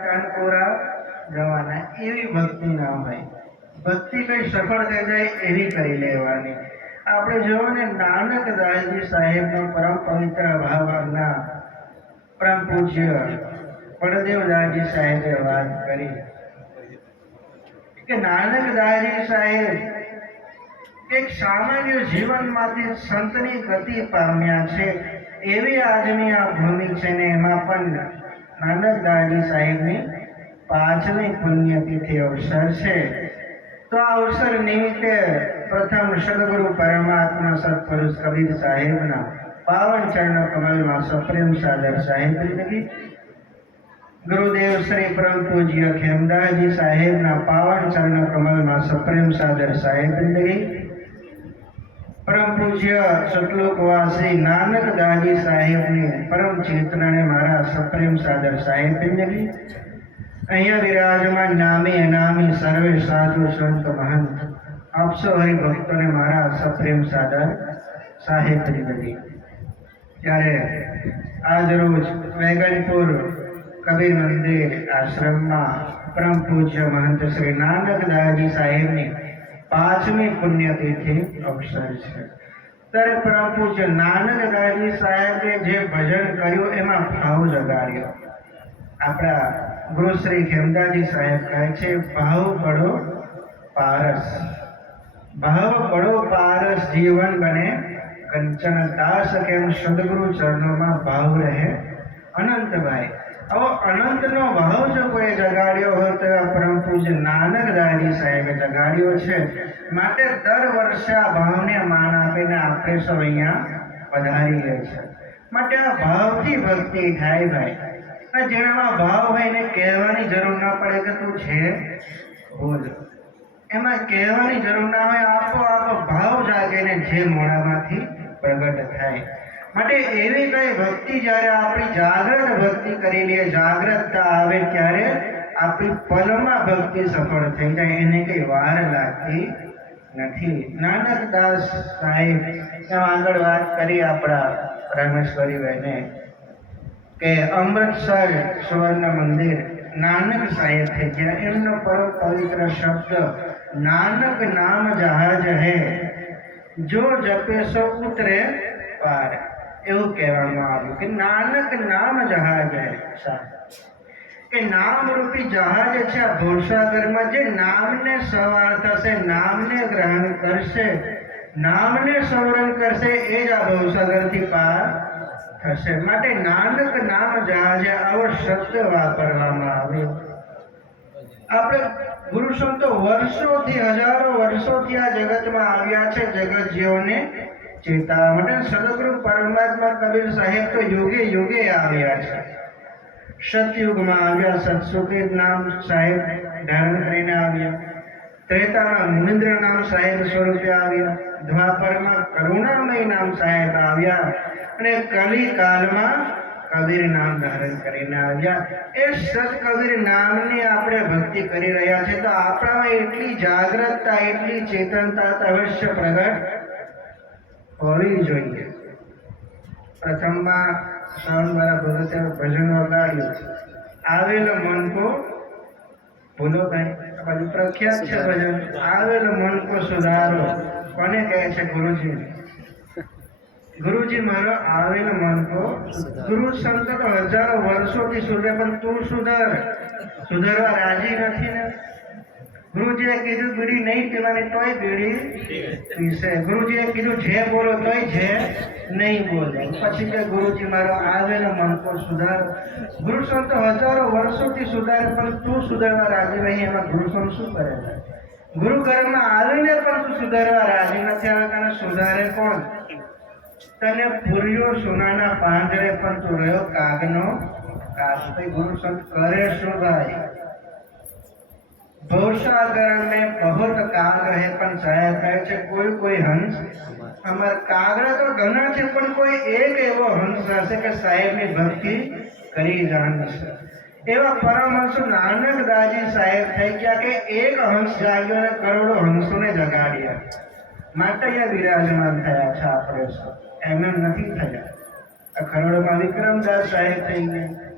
કાનપુરા જવાના એવી ભક્તિ ના હોય. ભક્તિ કઈ સફળ થઈ જાય એવી કરી લેવાની. આપણે જોવો ને નાનકદાસજી સાહેબનો પરમ પવિત્ર ભાવના પરમ પૂજ્ય પડદેવદાસજી સાહેબે વાત કરી કે નાનકદાસજી સાહેબ એક સામાન્ય જીવનમાંથી સંતની ગતિ પામ્યા છે. એવી આજની આ ભૂમિ છે ને એમાં પણ નાનકદાસજી સાહેબની 5મી પુણ્યતિથિ અવસર છે. તો આ અવસર નિમિત્તે પ્રથમ સદગુરુ પરમાત્મા સત્પુરુષ કબીર સાહેબના પાવન ચરણ કમલમાં સપ્રેમ સાદર સાહેબ લગી, ગુરુદેવ શ્રી પરમ પૂજ્ય ખેમદાસજી સાહેબના પાવન ચરણ કમલમાં સપ્રેમ સાદર સાહેબ લગી, પરમ પૂજ્ય સતલોકવાસી નાનકદાસજી સાહેબની પરમ ચેતનાને મારા સપ્રેમ સાદર સાહેબ લગી, અહીંયા વિરાજમાન નામી અનામી સર્વે સાધુ સંત મહંત આપસો હરિભક્તોને મારા સપ્રેમ સાદર સાહેબ લગી. ત્યારે આજ રોજ વેગનપુર કબીર મંદિર આશ્રમમાં પરમ પૂજ્ય મહંત શ્રી નાનકદાસજી સાહેબની 5મી પુણ્યતિથિ અવસર છે. ત્યારે પરમ પૂજ્ય નાનકદાસજી સાહેબે જે ભજન કર્યું એમાં ભાવ જગાડ્યો. આપણા ગુરુ શ્રી ખેમદાસજી સાહેબ કહે છે, ભાવ પડો પારસ, ભાવ પડો પારસ જીવન બને કંચન દાસ. કેમ સદગુરુ ચરણોમાં ભાવ રહે અનંતભાઈ. આવો અનંતનો ભાવ જો કોઈ જગાડ્યો હોય તો પરમ પૂજ્ય નાનકદાસજી સાહેબે જગાડ્યો છે. માટે દર વર્ષે આ ભાવને માન આપીને આપણે સૌ અહીંયા પધારીએ છીએ. માટે આ ભાવથી ભક્તિ થાય ભાઈ. જેનામાં ભાવ હોય એને કહેવાની જરૂર ના પડે કે તું છે બોલ, એમાં કહેવાની જરૂર ના હોય, આપો ભાવ જાગે ને જે મોડામાંથી પ્રગટ થાય. માટે એવી કઈ ભક્તિ જ્યારે આપણી જાગ્રત ભક્તિ કરી લઈએ, જાગ્રતતા આવે ત્યારે આપણી પલમાં ભક્તિ સફળ થઈ જાય, એને કઈ વાર લાગતી નથી. નાનકદાસ સાહેબ આગળ વાત કરી આપણા રામેશ્વરીભાઈને કે અમૃતસર સુવર્ણ મંદિર નાનક સાહેબ થઈ ગયા. એમનો પરમ પવિત્ર શબ્દ નાનક નામ જહાજ હૈ, જો જપે સો ઉતરે પાર. એવું કહેવામાં આવ્યું કે નાનક નામ જહાજ હૈ, કે નામ રૂપી જહાજ છે આ ભવસાગરમાં. જે નામને સવાર થશે, નામને ગ્રહણ કરશે, નામને સ્મરણ કરશે, એ જ આ ભવસાગરથી પાર થશે. માટે નાનક નામ જહાજ આવો શબ્દ વાપરવામાં આવ્યો. આપણે ગુરુ સંતો વર્ષોથી, હજારો વર્ષોથી આ જગતમાં આવ્યા છે જગત જીવોને ચેતવા માટે. સદગુરુ પરમાત્મા કબીર સાહેબ તો યુગે યુગે આવ્યા છે. સતયુગમાં આવ્યા, સતસુખી નામ સાહેબ ધારણ કરીને આવ્યા, ત્રેતામાં મુનિન્દ્ર નામ સાહેબ સ્વરૂપે આવ્યા, દ્વાપરમાં કરુણામય નામ સાહેબ આવ્યા અને કલી કાળમાં કબીર નામ ધારણ કરીને આવ્યા. એ સત કબીર નામની આપણે ભક્તિ કરી રહ્યા છે તો આપણામાં એટલી જાગૃતતા, એટલી ચેતનતા અવશ્ય પ્રગટ હોવી જોઈએ. પ્રથમમાં શ્રવણ દ્વારા ભગતે ભજન વગાડ્યું, આવેલો મન કો ભૂલો ભાઈ, આ બાજુ પ્રખ્યાત છે ભજન, આવેલો મન કો સુધારો. કોને કહે છે? ગુરુજી. ગુરુજી મારો આવેલો મન કો. ગુરુ સંત તો હજારો વર્ષોથી સુધરે પણ તું સુધરવા રાજી નથી ને. ગુરુજીએ કીધું બીડી નહીં પીવાની તોય બીડી પીશે. ગુરુજીએ કીધું જે બોલો તોય જે નહીં બોલે. પછી કે ગુરુજી મારો આવેલો મન કો સુધાર. ગુરુ સંતો હજારો વર્ષોથી સુધારે પણ તું સુધારવા રાજી નહીં. એમાં ગુરુ સંત શું કરે? ગુરુ ઘરમાં આવીને પણ તું સુધારવા રાજી નથી. આવે તને સુધારે કોણ? તને પૂર્યો સોનાના પાંજરે પણ તું રહ્યો કાગનો કાગ. ગુરુ સંત કરે શું ભાઈ? ભવસાગર में बहुत काग है પણ સાહેબ કહે છે કોઈ હંસ અમાર. કાગડા તો ઘણા છે પણ કોઈ એક એવો હંસ હશે કે સાહેબની ભક્તિ કરી જાણશે. એવા પરમહંસો નાનકદાસજી સાહેબ થઈ ગયા કે એક હંસ જાગ્યો અને કરોડો હંસોને જગાડ્યા. માટે અહીંયા વિરાજમાન થયા છે આપણે. એમ નથી થયા. આ કરોડોમાં વિક્રમદાસ સાહેબ થઈ ગયા.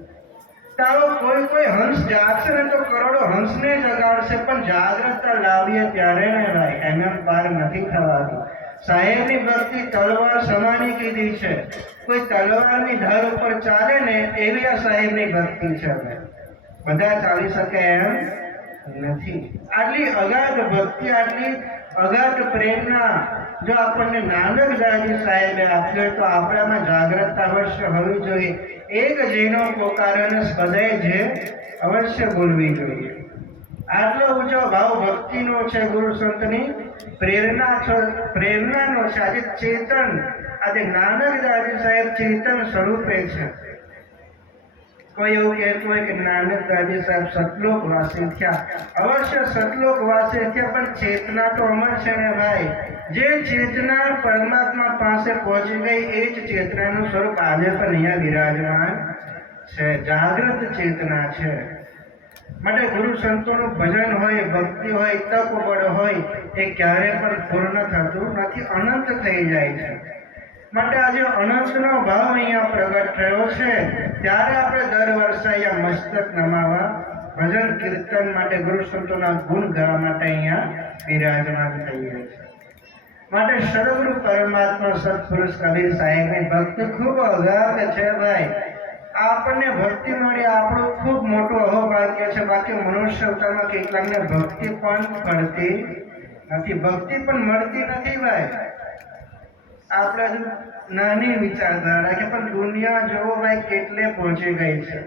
તારો કોઈ હંસ જાગશે ને તો કરોડો હંસને જગાડશે, પણ જાગ્રતતા લાવીએ ત્યારે ને ભાઈ એને પાર નથી થવાતું. સાહેબની ભક્તિ તલવાર સમાની કીધી છે. કોઈ તલવારની ધાર ઉપર ચાલે ને એવી આ સાહેબની ભક્તિ છે. બધા ચાલી શકે એમ નથી. આટલી અગાધ ભક્તિ, આટલી અગાધ પ્રેરણા જો આપણને નાનકદાસજી સાહેબે આપી હોય તો આપણામાં જાગ્રતતા અવશ્ય હોવી જોઈએ. એક જેનો પોકારને સદાય જે અવશ્ય બોલવી જોઈએ. આટલો ઊંચો ભાવ ભક્તિનો છે, ગુરુ સંતની પ્રેરણાનો છે. આજે ચેતન, આજે નાનકદાસજી સાહેબ ચેતન સ્વરૂપે છે. કોઈ એવું કહેતું હોય કે નાનકદાસજી સાહેબ સતલોકવાસી થયા. અવશ્ય સતલોકવાસી થયા, પણ ચેતના તો અમર છે ને ભાઈ. જે ચેતના પરમાત્મા પાસે પહોંચી ગઈ એ જ ચેતનાનું સ્વરૂપ આજે પણ અહીંયા બિરાજમાન છે. જાગૃત ચેતના છે. માટે ગુરુ સંતોનું ભજન હોય, ભક્તિ હોય, તપ બળ હોય, એ ક્યારે પણ પૂર્ણ થતું નથી, અનંત થઈ જાય છે. માટે આજે અનંતનો ભાવ અહીંયા પ્રગટ થયો છે. ત્યારે આપણે દર વર્ષે અહીંયા મસ્તક નમાવા, ભજન કીર્તન માટે, ગુરુ સંતોના ગુણ ગાવા માટે અહીંયા બિરાજમાન થઈએ છીએ. માટે સદગુરુ પરમાત્મા સત્પુરુષ કબીર સાહેબની ભક્તિ ખૂબ અગાધ છે ભાઈ. આપણને ભક્તિ મળી આપણું ખૂબ મોટું અહોભાગ્ય છે. બાકી મનુષ્ય અવતારમાં કેટલાકને ભક્તિ પણ મળતી નથી, ભક્તિ પણ મળતી નથી ભાઈ. આપણે હજુ નાની વિચારધારા કે પણ દુનિયા જોવો ભાઈ કેટલે પહોંચી ગઈ છે.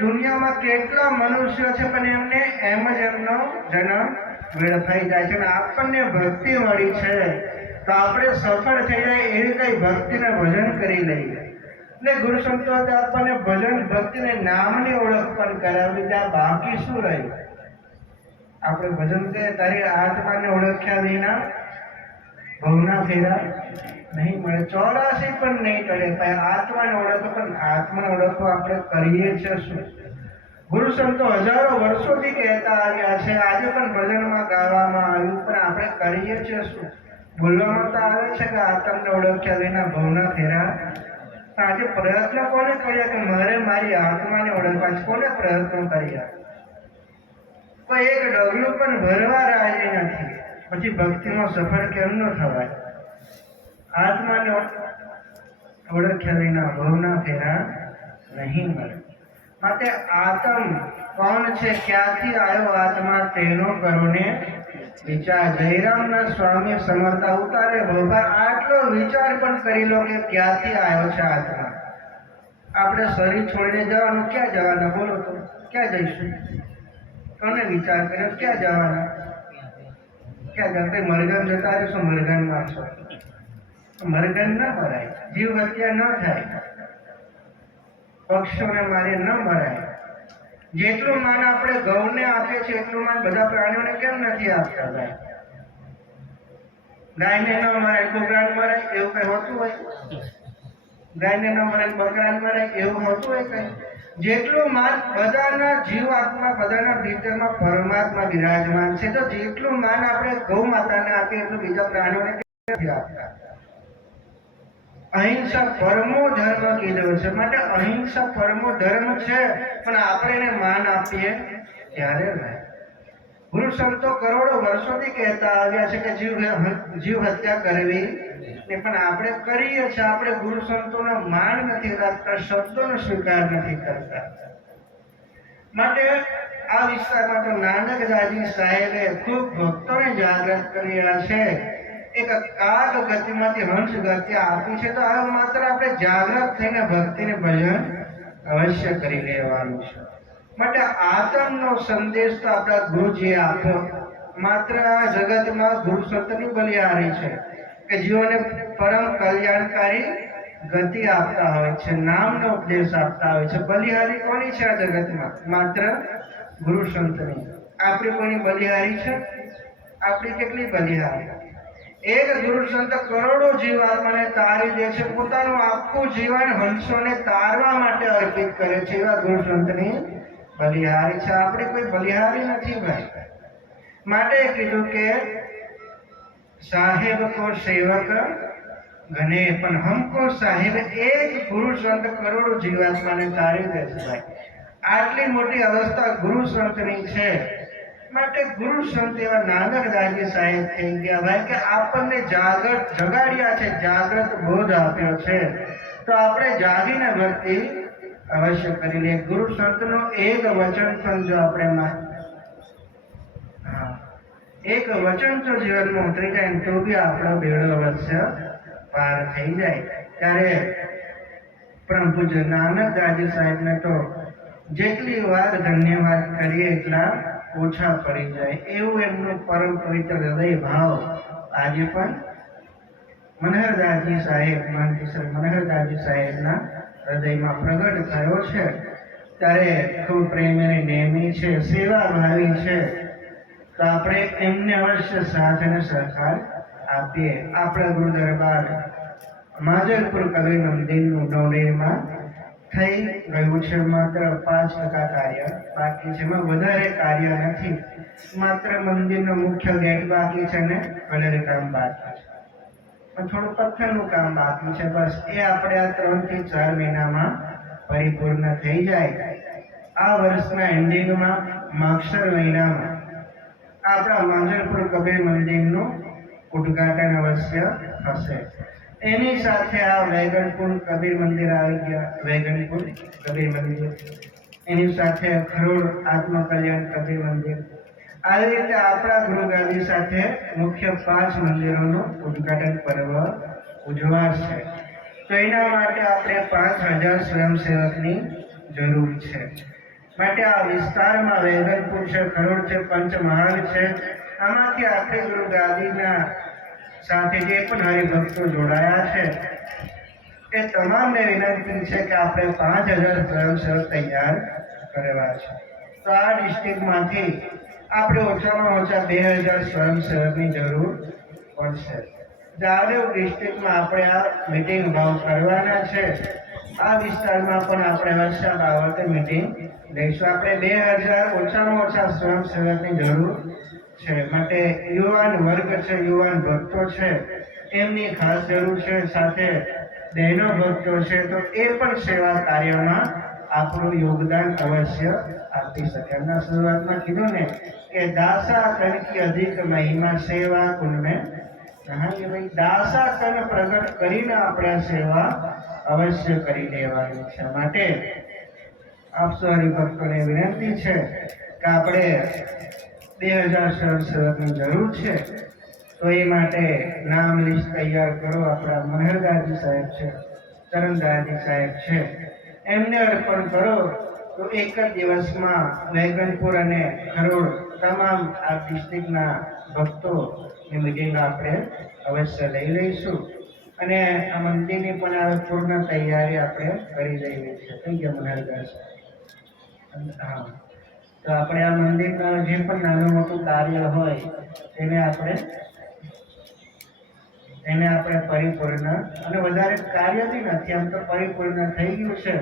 દુનિયામાં કેટલા મનુષ્યો છે, પણ એમને એમ જ એમનો જન્મ વેડફાઈ જાય છે. અને આપણને ભક્તિ મળી છે તો આપણે સફળ થઈ જાય એવી કઈ ભક્તિને ભજન કરી લઈએ. એટલે ગુરુ સંતો આપણને ભજન ભક્તિને નામની ઓળખ પણ કરાવી. ત્યાં બાકી શું રહ્યું? આપણે ભજન કરીએ તારી આત્માને ઓળખ્યા વિના ભવના ફેરા નહીં મળે, 84 પણ નહીં ટળે. આત્માને ઓળખો, પણ આત્માને ઓળખો આપણે કરીએ છીએ શું? ગુરુ સંતો હજારો વર્ષોથી કહેતા આવ્યા છે, આજે પણ ભજનમાં ગાવામાં આવ્યું, પણ આપણે કરીએ છીએ શું? બોલવામાં તો આવે છે કે આત્માને ઓળખ્યા વિના ભવના ફેરા. આજે પ્રયત્ન કોને કર્યા કે મારે મારી આત્માને ઓળખવા છે? કોને પ્રયત્નો કર્યા? કોઈ એક ડગલું પણ ભરવા રાજી નથી. પછી ભક્તિમાં સફળ કેમ ન થવાય? આત્માને ઓળખ્યા વિના ભવના ફેરા નહીં મળે. માટે આત્મ કોણ છે, ક્યાંથી આવ્યો આત્મા, તેનો કરો ને વિચાર. જયરામના સ્વામી સમર્થા ઉતારે ભોપા, આટલો વિચાર પણ કરી લો કે ક્યાંથી આવ્યો છે આત્મા. આપણે શરીર છોડીને જવાનું, ક્યાં જવાના બોલો તો? ક્યાં જઈશું? કોને વિચાર કર્યો ક્યાં જવાના? ક્યાં જવા? કઈ મરઘન જતા રહીશું, મરઘન મારશો? મરઘન ન મરાય, જીવ હત્યા ન થાય, પક્ષોને મારી ન મરાય. જેટલું માન આપણે ગૌને આપીએ છીએ એટલું માન બધા પ્રાણીઓને કેમ નથી આપતા ભાઈ? ગાયને ન મરાય, કુકરાને મરાય એવું કઈ હોતું હોય? ગાયને ન મરાય, બકરાને મરાય એવું હોતું હોય કઈ? જેટલું માન બધાના જીવ આત્મા, બધાના ભીતરમાં પરમાત્મા બિરાજમાન છે, તો જેટલું માન આપણે ગૌ માતાને આપીએ એટલું બીજા પ્રાણીઓને કેમ નથી આપતા? અહિંસા પરમો ધર્મ કીધો છે. માટે અહિંસા પરમો ધર્મ છે, પણ આપણે એને માન આપીએ ત્યારે નહીં. ગુરુ સંતો કરોડો વર્ષોથી કહેતા આવ્યા છે કે જીવ હત્યા કરવી નહીં, પણ આપણે કરીએ છીએ. આપણે ગુરુ સંતોનો માન નથી રાખતા, શબ્દોનો સ્વીકાર નથી કરતા. માટે આ વિસ્તારમાં તો નાનકદાસજી સાહેબે ખૂબ ભક્તોને જાગૃત કર્યા છે. એક કાગ ગતિમાંથી હંસ ગતિ આપી છે. તો હવે માત્ર આપણે જાગૃત થઈને ભક્તિને ભજન અવશ્ય કરી લેવાનું છે. માટે આત્મનો સંદેશ તો આપણા ગુરુજીએ આપ્યો. માત્ર આ જગતમાં ગુરુ સંતની બલિહારી છે કે જીવોને પરમ કલ્યાણકારી ગતિ આપતા હોય છે, નામનો ઉપદેશ આપતા હોય છે. બલિહારી કોની છે આ જગતમાં? માત્ર ગુરુ સંતની. આપણી કોની બલિહારી છે? આપણી કેટલી બલિહારી? એક ગુરુ સંત કરોડો જીવાત્માને તારી દે છે, પોતાનું આખું જીવન હંસોને તારવા માટે અર્પિત કરે છે. એવા ગુરુ સંતની બલિહારી છે. આપણે કોઈ બલિહારી નથી ભાઈ. માટે કીધું કે સાહેબ કો સેવક ગને, પણ હમકો સાહેબ. એક ગુરુ સંત કરોડો જીવાત્માને તારી દે છે ભાઈ. આટલી મોટી અવસ્થા ગુરુ સંતની છે, માટે ગુરુ સંત એવા નાનકદાસજી સાહેબ થઈ ગયા ભાઈ કે આપણને જગાડ્યા છે, જાગ્રત બોધ આપ્યો છે, તો આપણે જાગીને ભક્તિ અવશ્ય કરી લે. ગુરુ સંતનો એક વચન પણ જો આપણે એક વચન જો જીવનમાં ઉતરી જાય તો બી આપણો બેડો અવશ્ય પાર થઈ જાય. ત્યારે પરમ પૂજ્ય નાનકદાસજી સાહેબને તો જેટલી વાર ધન્યવાદ કરીએ એટલા ઓછા પડી જાય, એવું એમનું પરમ પવિત્ર હૃદય ભાવ આજે પણ મનહરદાસજી સાહેબ માનકિશોર મનહરદાસજી સાહેબના હૃદયમાં પ્રગટ થયો છે. ત્યારે ખૂબ પ્રેમ અને નેમી છે, સેવા ભાવી છે, તો આપણે એમને અવશ્ય સાથ અને સહકાર આપીએ. આપણા ગુરુ દરબાર માજલપુર કબીર મંદિરનું નવનિર્માણ થઈ ગયું છે. માત્ર 5% કાર્ય બાકી છે, એમાં વધારે કાર્ય નથી. માત્ર મંદિરનો મુખ્ય ગેટ બાકી છે ને કલર કામ બાકી છે, પણ થોડું પથ્થરનું કામ બાકી છે. બસ એ આપણે આ 3 થી 4 મહિનામાં પરિપૂર્ણ થઈ જાય. આ વર્ષના એન્ડિંગમાં માગશર મહિનામાં આપણા માંજલપુર કબીર મંદિરનું ઉદ્ઘાટન અવશ્ય થશે. એની સાથે આ વેગનપુર કબીર મંદિર આવી ગયા, વેગનપુર કબીર મંદિર, એની સાથે ખરોડ આત્મકલ્યાણ કબીર મંદિર. આવી રીતે આપણા ગુરુગાદી સાથે મુખ્ય 5 મંદિરોનું ઉદ્ઘાટન પર્વ ઉજવાશે. તો એના માટે આપણે 5000 સ્વયંસેવકની જરૂર છે. માટે આ વિસ્તારમાં વેગનપુર છે, ખરોડ છે, પંચમહાલ છે, આમાંથી આપણી ગુરુગાદીના સાથે જે પણ હરિભક્તો જોડાયા છે એ તમામને વિનંતી છે કે આપણે 5000 સ્વયંસેવક તૈયાર કરવા છે. તો આ ડિસ્ટ્રિક્ટમાંથી આપણે ઓછામાં ઓછા 2000 સ્વયંસેવકની જરૂર પડશે. જાડેવ ડિસ્ટ્રિક્ટમાં આપણે આ મીટિંગ ભાવ કરવાના છે. આ વિસ્તારમાં પણ આપણે વર્ષા બાબતે મીટિંગ લઈશું. આપણે 2000 ઓછામાં ઓછા સ્વયંસેવકની જરૂર છે. માટે યુવાન વર્ગ છે, યુવાન ભક્તો છે, એમની ખાસ જરૂર છે. સાથે બહેનો ભક્તો છે, તો એ પણ સેવા કાર્યમાં આપણું યોગદાન અવશ્ય આપી શકે. હમણાં શરૂઆતમાં કીધું ને કે દાસા કણ કી અધિક મહિમા સેવા કુલ મેં. ભાઈ દાસા કણ પ્રગટ કરીને આપણે સેવા અવશ્ય કરી લેવાની છે. માટે આપ સૌ હરિભક્તોને વિનંતી છે કે આપણે 2000 સ્વયંસેવકની જરૂર છે. તો એ માટે નામ લિસ્ટ તૈયાર કરો. આપણા મનહરદાસજી સાહેબ છે, ચરણદાસજી સાહેબ છે, એમને અર્પણ કરો. તો એક જ દિવસમાં વેગનપુર અને ખરોડ તમામ આ ડિસ્ટ્રિક્ટના ભક્તોની મિટિંગ આપણે અવશ્ય લઈ લઈશું. અને આ મંદિરની પણ આ પૂર્ણ તૈયારી આપણે કરી લઈએ છીએ. થઈ ગયા મનહરદાસ? હા. તો આપણે આ મંદિરનું જે પણ નાનું મોટું કાર્ય હોય એને આપણે પરિપૂર્ણ, અને વધારે કાર્ય બી નથી, આમ તો પરિપૂર્ણ થઈ ગયું છે.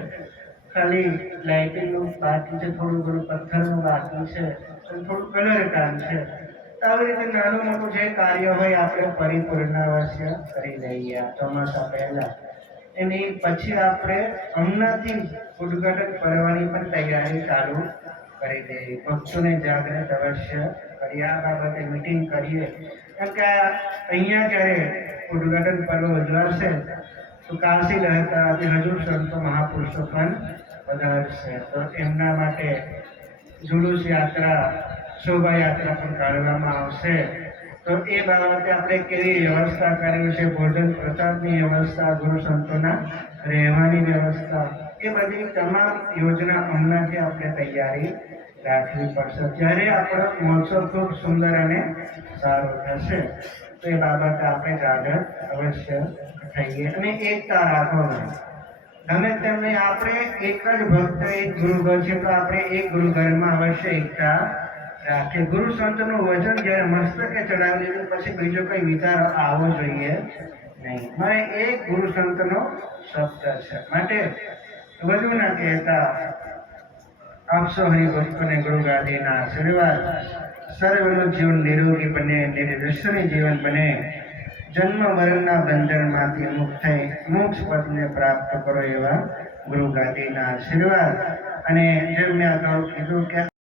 ખાલી લાઇટિંગનું બાકી છે, થોડું ઘણું પથ્થરનું બાકી છે, અને થોડું કલર કામ છે. આવી રીતે નાનું મોટું જે કાર્ય હોય આપણે પરિપૂર્ણ અવશ્ય કરી લઈએ ચોમાસા પહેલા. એની પછી આપણે હમણાંથી ઉદ્ઘાટન કરવાની પણ તૈયારી ચાલુ કરી દઈએ. ભક્તોને જાગૃત અવશ્ય કરીએ, આ બાબતે મીટિંગ કરીએ. કારણ કે અહીંયા જ્યારે ઉદ્ઘાટન પર્વ ઉજવાશે તો કાશી લહેરાતી હજુર સંતો મહાપુરુષો પણ પધારશે. તો એમના માટે જુલુસ યાત્રા, શોભાયાત્રા પણ કાઢવામાં આવશે. તો એ બાબતે આપણે કેવી વ્યવસ્થા કરવી છે, ભોજન પ્રસાદની વ્યવસ્થા, ગુરુ સંતોના રહેવાની વ્યવસ્થા, એ બધી તમામ યોજના હમણાંથી આપણે તૈયારી રાખવી પડશે. ત્યારે આપણો મહોત્સવ ખૂબ સુંદર અને સારો થશે. તો એ બાબતે આપણે જાગૃત અવશ્ય થઈએ અને એકતા રાખવામાં. ગમે તેમને આપણે એક જ ભક્ત, એક ગુરુઘર છે, તો આપણે એક ગુરુઘરમાં અવશ્ય એકતા રાખીએ. ગુરુ સંતનું વચન જ્યારે મસ્તકે ચડાવી દીધું પછી બીજો કઈ વિચાર આવવો જોઈએ નહીં. મારે એક ગુરુ સંતનો શબ્દ છે. માટે વધુ ના કહેતા આપ સૌ હરિભક્તોને ગુરુગાદીના આશીર્વાદ, સર્વનું જીવન નિરોગી બને, નિર્વ્યસની જીવન બને, જન્મ મરણના બંધનમાંથી મુક્ત થઈ મોક્ષ પદને પ્રાપ્ત કરો એવા ગુરુગાદીના આશીર્વાદ અને જેમ મેં અગાઉ કીધું કે